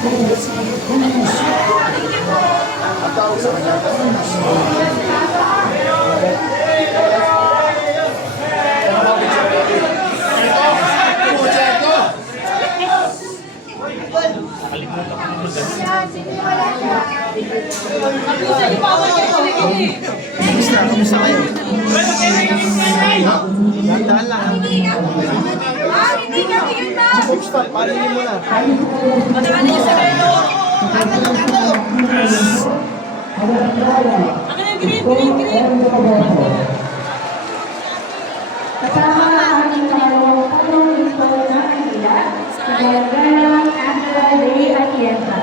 Ang tawag sa kanya. Kamusta kayo? Dahan lang. Hindi ka tingin ba? Stop, palingin mo na. Matakan niyo sa kayo. Akin na, green. Kasama ang aming pangalawang pag-uusap ng Manila sa Galagalang National Day Atienza.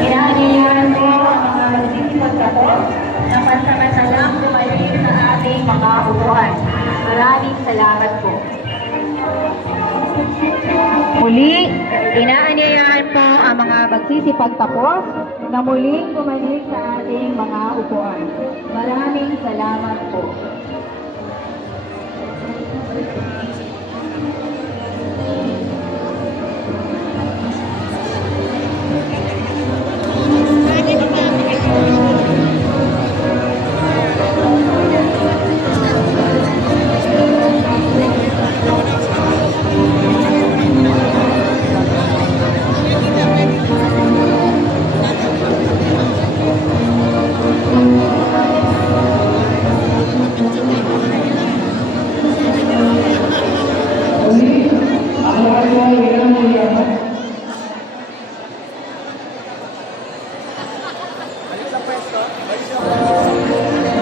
Inaanyayahan ko ang mga magsisipagtapos na pansamantalang bumalik sa ating mga upuan. Maraming salamat po. Muli, inaanyayahan po ang mga magsisipagtapos na muling bumalik sa ating mga upuan. Maraming salamat po.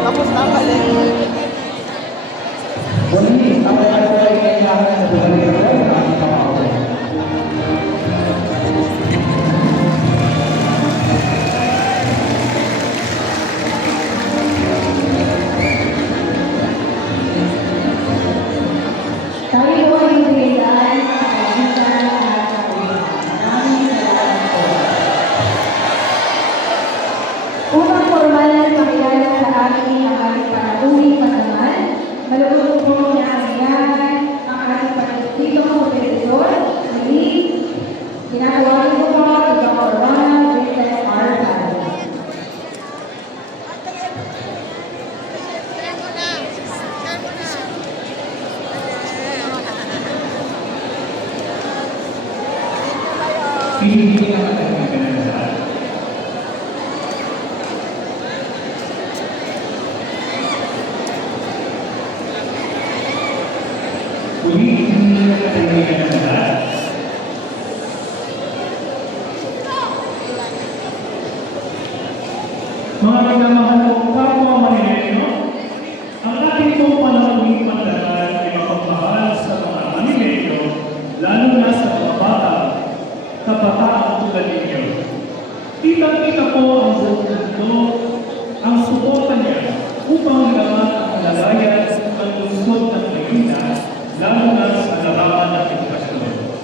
Tapos na balik. Tayo po ay bigyan sa kagitan at maraming salamat po. Upang formal na pakilala sa ating ang ating panatuloy panaman, malulog po niya ang ang ating panatitong operador, muli, ginagawa ko po ito po Ronald Vincent R. Carlos. Pinipili naman ang mga pinagdaan. Uli, pinipili naman ang mga pinagdaan. Mga nagmamahal kong kapwa Manileno, ang ating pong panahon pandahan ay mapagmahal sa mga Manileno, lalo na sa mga bata, kabataan tulad ninyo. Kitang-kita po ang buong mundo, ang suporta niya upang laman ang kalagayan ng lungsod ng Pilipinas, lalo na sa larangan ng edukasyon.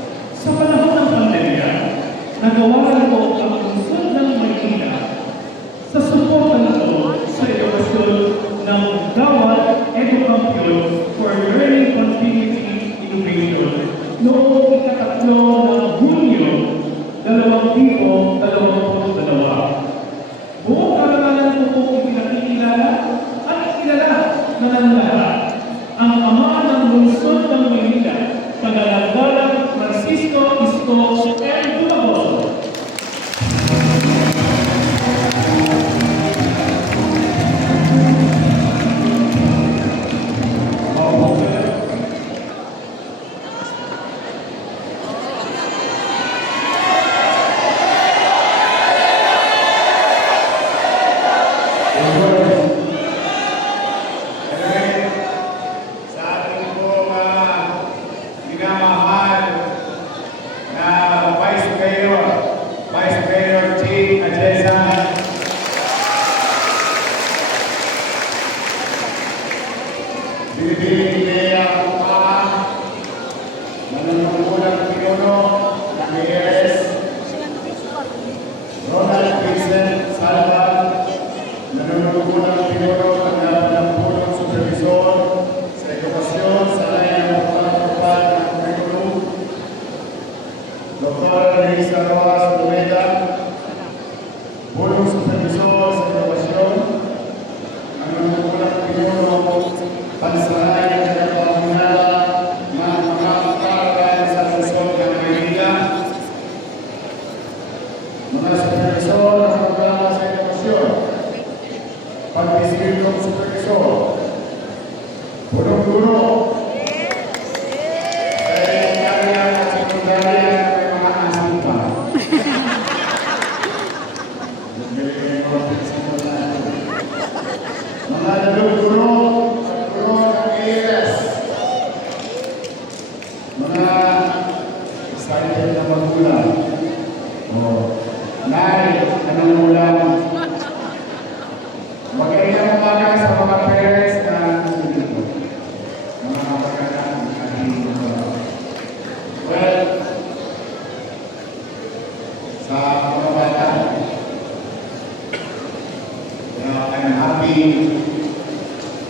Binibining Lea Kumaan, Manunungkulang Pinuno ng ALS, Ronald Vincent Salvan, Manunungkulang Pinuno ng Punong Supervisor sa Edukasyon sa Layan ng Pagpapal ng Curriculum, Dr. Lisa Rojas Lumeda, Punong Supervisor sa Edukasyon, Manunungkulang Pinuno Pansanay ng Kapamilya ng mga kaaralan sa Luzon ng Maynila, mga supervisor ng programa sa edukasyon, pag-districtong supervisor, punong-puno, sa elementarya at sekundarya ng mga asipa. Mga lalong-puno, mga excited na magulang o nai na nangulang magandang umaga sa mga parents na nandito, mga kapaganda ng ating well, sa mga bata, I'm happy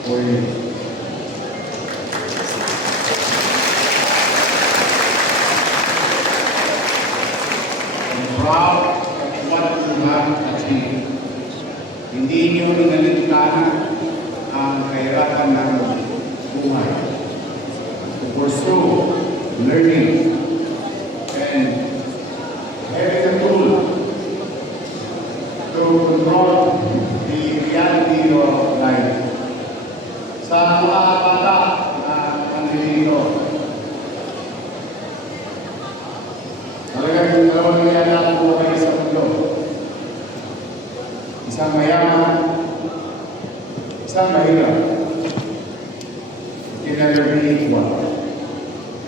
for you. Proud of what you have achieved. Hindi niyo inalintahan ang kahirapan ng buhay. To pursue learning and having a tool to control the reality of life. Sa mga bata na nandito, talagang dalawang nangyayari po kayo sa mundo. Isang mayaman, isang mahirap. It can never be equal.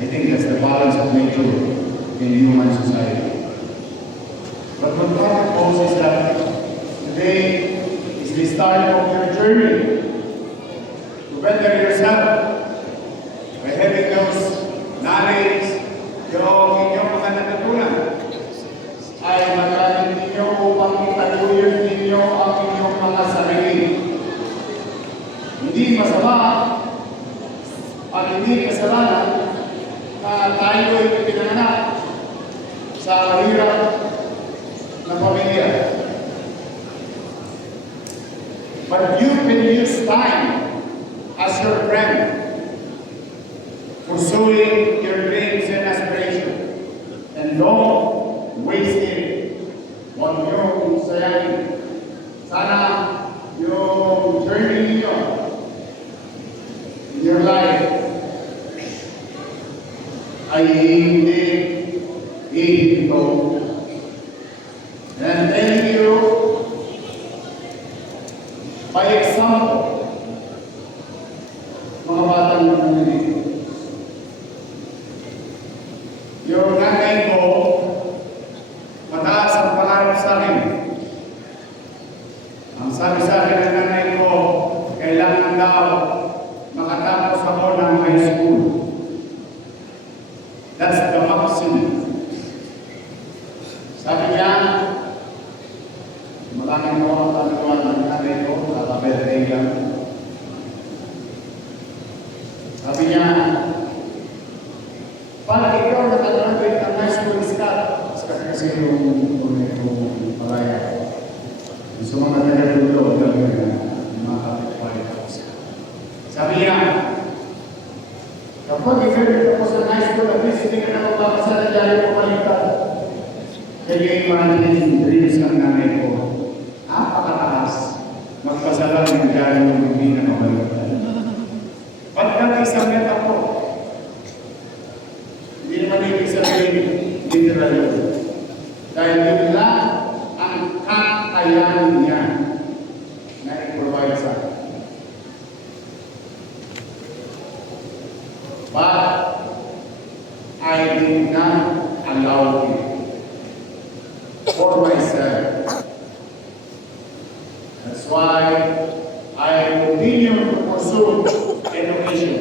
I think that's the balance of nature in human society. But what God proposes is that today is the start of your journey to better yourself by having those knowledge, yung inyong mga natutunan ay magaling ninyo upang itaguyod ninyo ang inyong mga sarili. Hindi masama at hindi kasalanan na tayo ay pinanganak sa mahirap na pamilya. But you can use time as your friend, pursuing your dreams and aspirations, and don't waste it on yung sayangin. Sana yung journey niyo in your life ay hindi ihinto. And I'm telling you by example, mga batang nandito. Yung nanay ko, mataas ang pangarap sa akin. Ang sabi sa akin ng nanay ko, kailangan daw makatapos ako ng high school. That's the maximum. Sabi niya, malaking mo ang tanungan ng nanay ko, nakabirthday lang. Sabi niya, para ikaw nakagraduate ng high school kasi yung palaya. Gusto mga taga-dulo, mga kapitbahay ko. Sabi niya, kapag ikaw nagtapos ng high school, at least hindi ka na magpapasala dahil pumalitan. Kaya yung mga dreams ng nanay ko, napakataas. Magpasala ng dahil yung hindi na mabalitan. Pagkat isang net ako, hindi naman ibig sabihin, literal yun. Dahil yun lang ang kakayanan niya na i-provide sa akin. But I did not allow it for myself. That's why I continue to pursue education.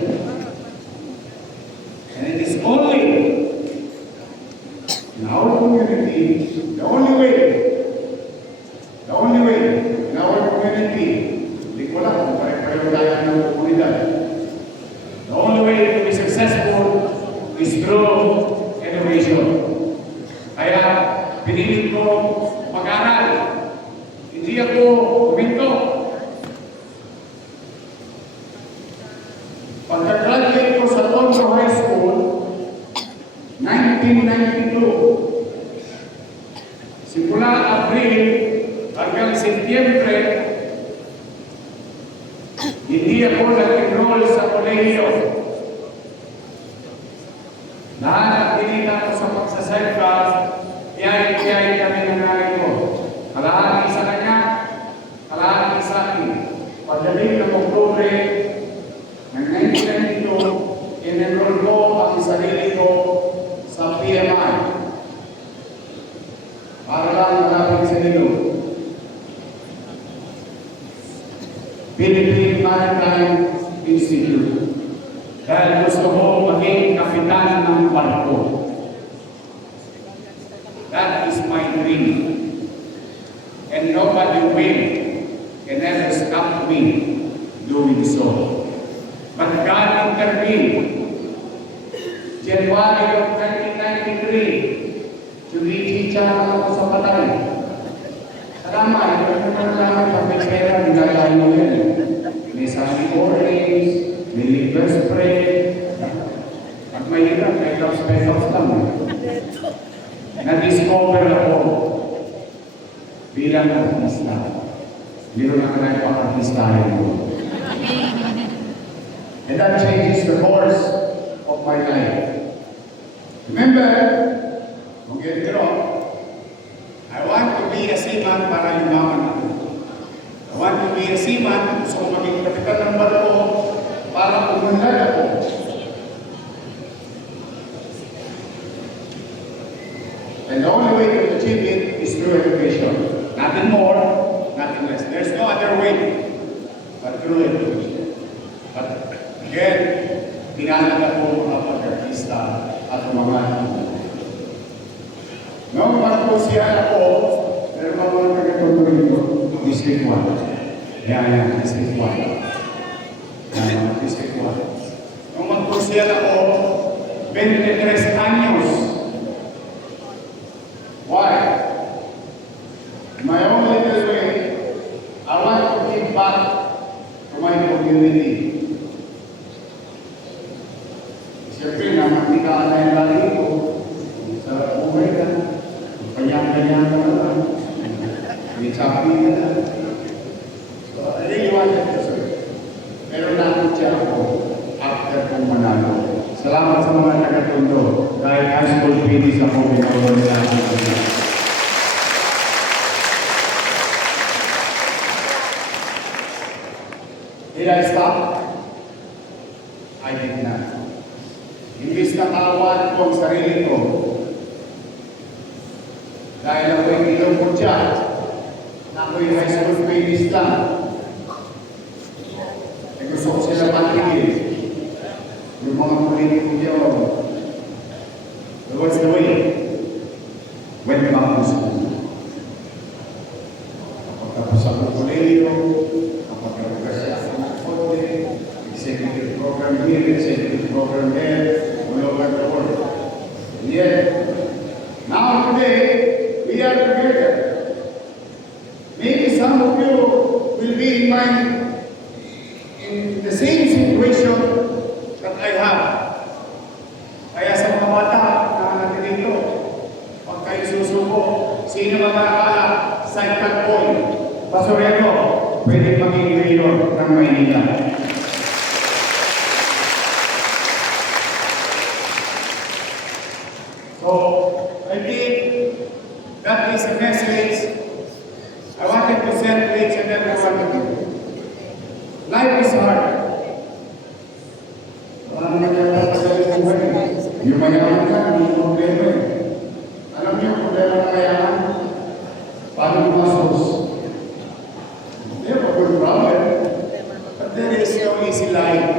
Pagka-graduate ko sa Tondo High School, 1992, simula Abril hanggang Setyembre, hindi ako nag-enroll sa kolehiyo. Lahat ang tinita ko sa pagsasaypas, tiyay-tiyay kami ng nanay ko. Kalahati sa kanya, kalahati sa akin. Pagdating ng Oktubre ng 1992, in-enroll ko ang sarili ko sa PMI. Para lang malapit sa inyo. Philippine Maritime Institute. Dahil gusto ko maging kapitan ng barko. That is my dream. And nobody will can ever stop me doing so. But God intervened. January of 1993, tumichicha ako sa patay. Salamat, ito naman lang kapit pera, nilalayo mo yan. May sunny orange, may liver spray. At mahirap, may drops lang. Na-discover ako bilang artista. Meron na nagpaka-artistahin ko. And that changes the course of my life. Remember, don't get me wrong, I want to be a seaman para yumaman ako. I want to be a seaman, gusto ko maging kapitan ng barko para umunlad ako. And the only way to achieve it is through education. Nothing more, nothing less. There's no other way but through education. But again, pinalaga po ang pag-artista at mga noong pag-kusya ako, pero mga taga-tutuloy ko, District 1. Yan, District 1. Yan, District 1. Noong mag-kusya ako, 23 anyos. Why? My own little way, I want to give back to my community. Siyempre, namatika na yung lagi ko. Sa buhay ka. Kanyang-kanyang ka lang. May chapi ka na. So, I really wanted to serve. Pero nakutya ako after kong manalo. Salamat sa mga taga-Tondo. Dahil high school finish ako, pinawala nila ako. Did I stop? I did not. Imbis na kaawaan ko ang sarili ko, dahil ako'y kinuputya, na ako'y high school finish lang, eh gusto ko sila patigil. Yung mga politiko diyan, what's the way? Went back to school. Kapag sa kolehiyo, kapag kasi ako ng konti, executive program here, executive program there, all over the world. And yet, now today, we are together. Maybe some of you will be in the same situation that I have. Kaya sa mga bata na natin dito, pag kayo susuko, sino makakala sa Tagpoy, Basurero, pwede maging mayor ng Maynila. So, I think that is a message I wanted to send to each and every one of you. Life is hard. Yung mayaman ka, hindi problema eh. Alam niyo, problema ng mayaman, paano gumastos? They have a good problem. But there is no easy life.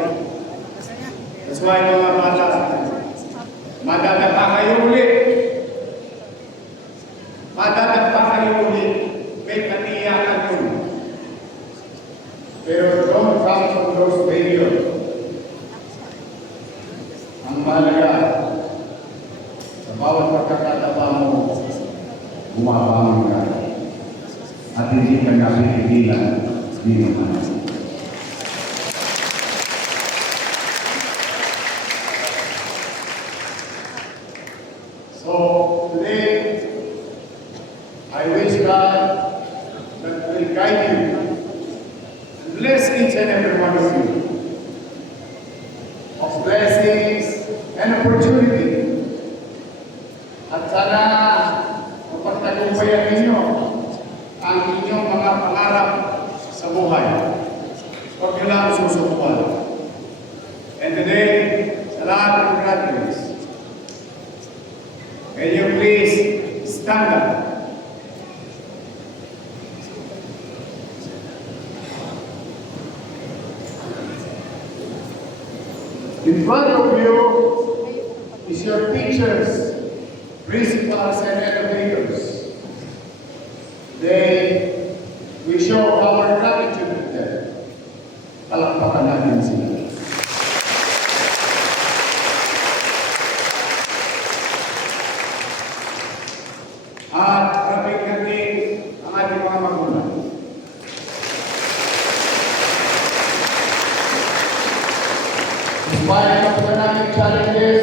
That's why mga bata, madadapa kayo ulit. Madadapa kayo ulit. May katiyakan yun. Pero don't come from those failures. Ang mahalaga, sa bawat pagkakatapa mo, bumabangon ka. At hindi ka napipigilan, hindi naman. and every one of you of blessings and opportunity. At sana mapagtagumpayan ninyo ang inyong mga pangarap sa buhay. Huwag nyo lang susubukan. And today, sa lahat ng graduates, can you please stand up? In front of you is your teachers, principals, and educators. We show our gratitude to them. Palakpakan natin sila. At kapit-kapit ang ating mga magulang. Despite of economic challenges,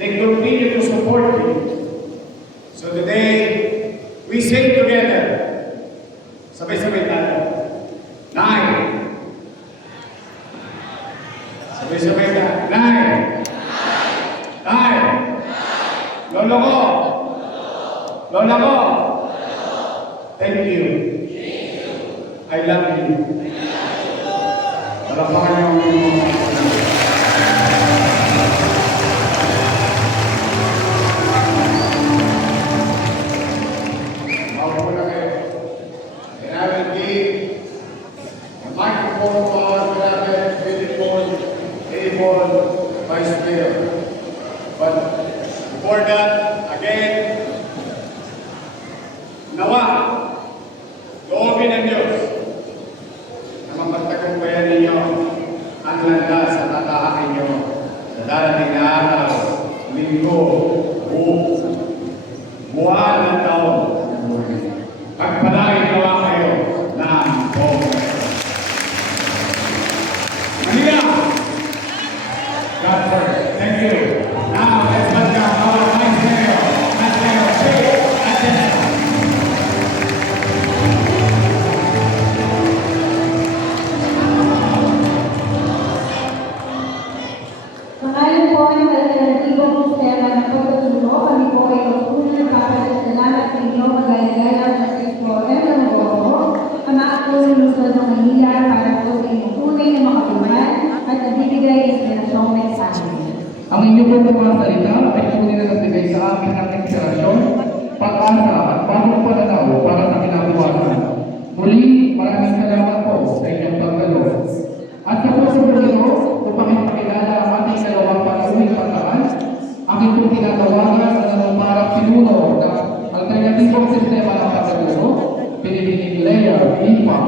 they continue to support you. So today, we say together, sabay-sabay tayo, 9. Sabay-sabay tayo, 9. 9. Lolo ko. Lola ko. Thank you. I love you. Palakpakan niyo ang mga microphone to our beloved, beautiful, able Vice Mayor. But before that, again, nawa, loobin ng Diyos na mapagtagumpayan ninyo ang landas sa tatahakin nyo sa darating na araw, linggo, buwan ng taon. Pagpalain nawa kayo ng Manila! God first. Thank you. Now, let's welcome our Vice Mayor, Vice Mayor Jay Atienza. Pangalan po ng alternatibong sistema ng pagtuturo, kami po ay magpunong nagpapasalamat sa inyo magayagalang sa Explore ng Gogo, ang mga po ng Luzon ng Manila para po sa inyong tunay na makatuman at nagbibigay inspirasyong mensahe. Ang inyong pong mga salita ay tunay na nagbigay sa amin ng inspirasyon, pag-asa at bagong pananaw para sa kinabukasan. Muli, maraming salamat po sa inyong pagdalo. At sa po sa mundo, upang ipakilala ang ating dalawang panauwing pagkaan, ang itong tinatawagan na nanumparang pinuno ng alternatibong sistema ng pagdalo, pinipiling Lea Ipa.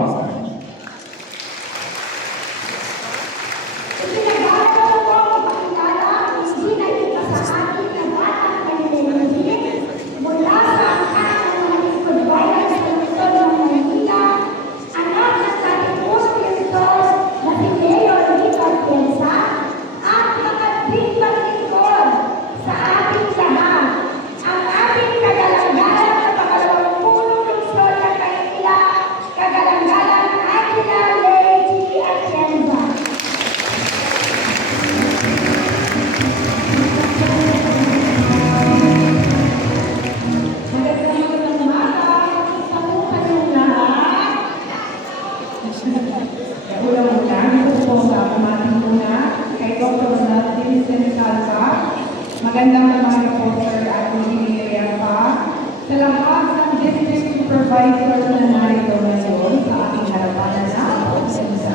Magandang umaga po, Sir at Engineer pa. Sa lahat ng district supervisors na narito ngayon sa ating harapan na pagsensa.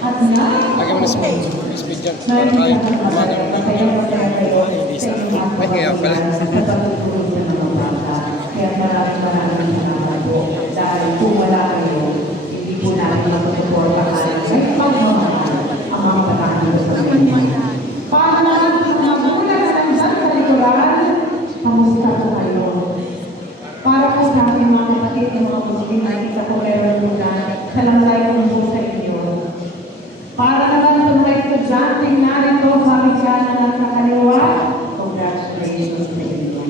At na, kaya pala. Kaya maraming salamat po. Dahil kung wala kayo, hindi po natin matutuportahan ay pagmamahal ang mga patakas sa inyo. Para natin mga magulang na nandyan sa likuran, kamusta po kayo? Para po sa aking mga kapatid ng mga Muslim na kita po meron muna, kalamlay ko po sa inyo. Para naman sa mga estudyante narito sa aming dyan na nasa kaliwa, congratulations sa inyo.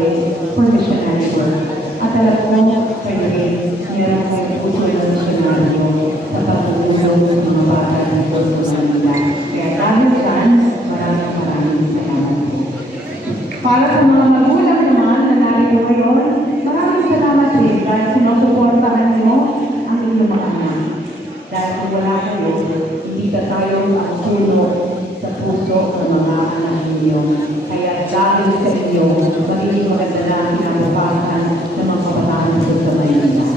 natin professional work. At alam ko, pwede, meron kayo puso ng missionaryo sa pagtutulong ng mga bata na gusto sa nila. Kaya dahil dyan, maraming salamat po. Para sa mga magulang naman na narito ngayon, maraming salamat din dahil sinusuportahan niyo ang inyong mga anak. Dahil kung wala kayo, hindi ka tayo makatulong sa puso ng mga anak ninyo. Kaya dahil sa inyo, magiging maganda na ang kinabukasan ng mga kabataan sa Maynila.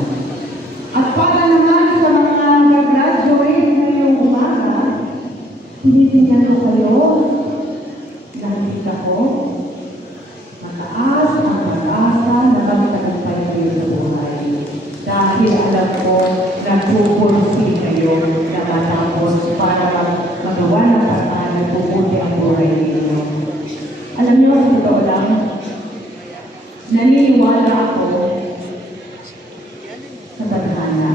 At para naman sa mga mag-graduate ngayong umaga, tinitingnan ko kayo, nakikita ko, mataas ang pag-asa na magtagumpay kayo sa buhay. Dahil alam ko, nagpupursi kayo na matapos para magawa ng paraan na puputi ang buhay ninyo. Alam niyo, sa totoo lang, naniniwala ako sa tadhana.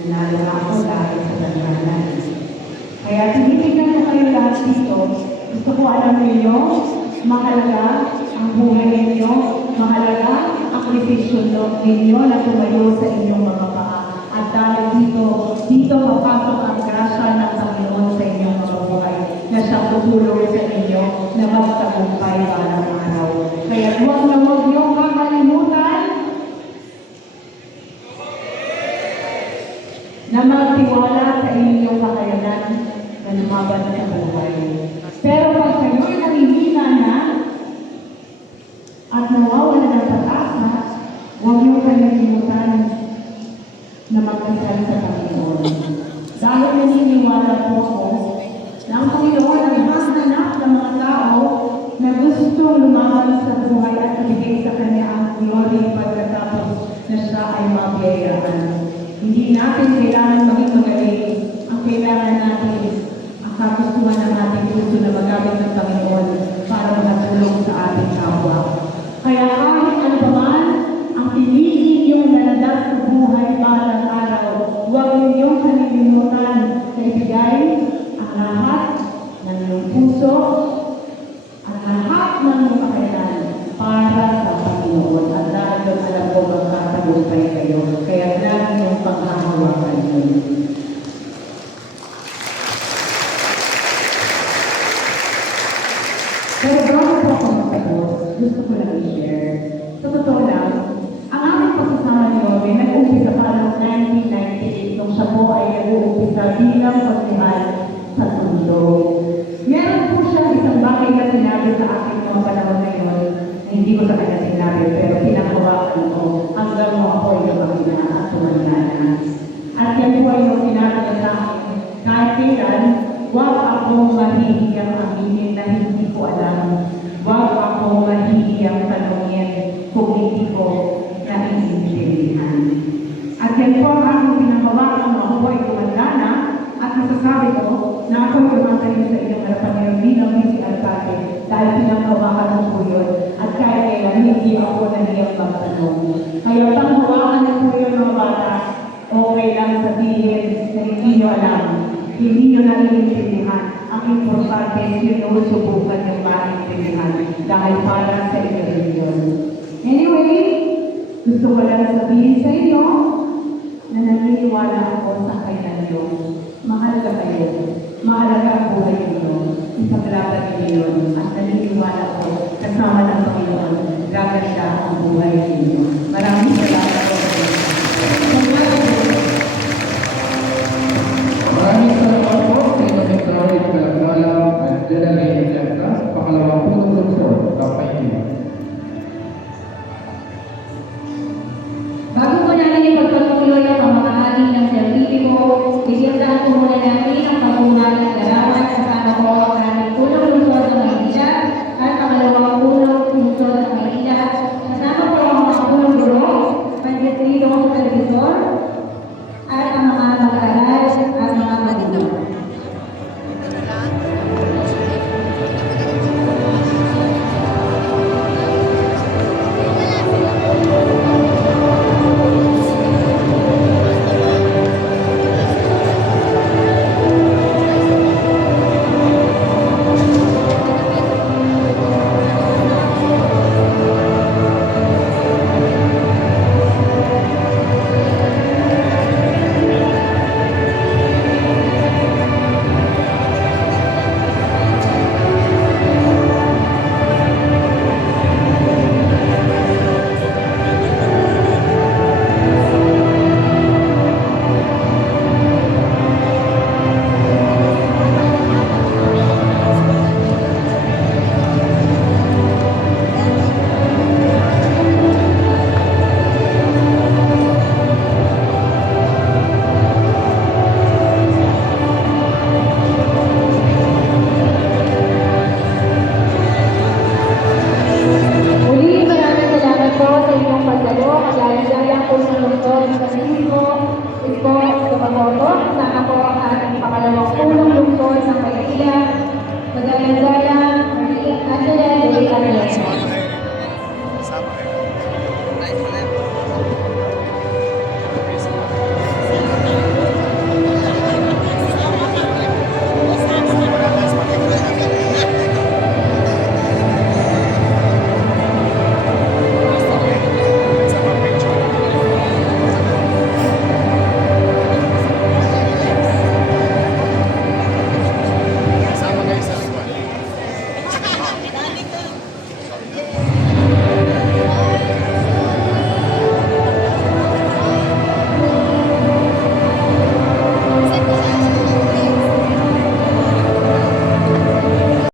Nanalo ako dahil sa tadhana. Kaya tinitignan ko kayo lahat dito. Gusto ko alam ninyo, mahalaga ang buhay ninyo, mahalaga ang posisyon ninyo na tumayo sa inyong mga paa. At dahil dito papasok ang grasya ng Panginoon sa inyong mga buhay na siyang tutulong sa inyo na magtagumpay balang araw. Kaya huwag na huwag niyong kakalimutan na magtiwala sa inyong kakayanan na lumaban sa buhay. Pero pag kayo'y nanghihina na at nawawala ng pag-asa, huwag niyong kalimutan na magdasal sa Panginoon. Dahil naniniwala po ako na ang Panginoon ang hahanap ng mga tao na gusto lumaban sa buhay at ibigay sa Kanya ang glory pagkatapos na siya ay mabiyayaan. Hindi natin kailangan maging magaling. Ang kailangan natin, ang kagustuhan ng ating puso na magamit ng Panginoon para makatulong sa ating kapwa. Kaya kahit ano pa man, ang piliin yung daladag sa buhay balang araw, huwag ninyong kalilimutan na ibigay ang lahat ng iyong puso, ang lahat ng iyong kakayanan para sa Panginoon. At dahil doon alam ko magkatagumpay kayo, kaya lagi niyong paghahawakan yun. Pero bago po ako magtapos, gusto ko lang i-share. Sa totoo lang, ang aming pagsasama ni Obe nag-umpisa pa noong 1998 nung siya po ay nag-uumpisa bilang pagsihal sa mundo. Meron po siya isang bagay na sinabi sa akin noong panahon na yun. Hindi ko sa kanya sinabi, pero pinakawakan ko hanggang mo ako ay lumagina at tumanda na. At yan po ay yung sinabi niya sa akin, kahit kailan, huwag akong mahihiyang aminin na hindi ko alam. Huwag akong mahihiyang tanongin kung hindi ko naiintindihan. At yan po ang aking pinakawakan na ako ay tumanda na at masasabi ko na ako'y tumatay sa inyong harapan ngayon bilang Vice Alcalde dahil pinakawakan ko po yun at kahit kailan hindi ako nahiyang magtanong. Kaya panghawakan na po yun mga bata, okay lang sabihin na hindi nyo alam. Hindi nyo naiintindihan. Ang importante, sinusubukan yung maintindihan dahil para sa inyo rin yun. Anyway, gusto ko lang sabihin sa inyo na naniniwala ako sa kanya nyo. Mahalaga kayo. Mahalaga ang buhay ninyo. Ipaglaban ninyo yun. At naniniwala ako kasama ng Panginoon. Gaganda ang buhay ninyo. Maraming salamat po.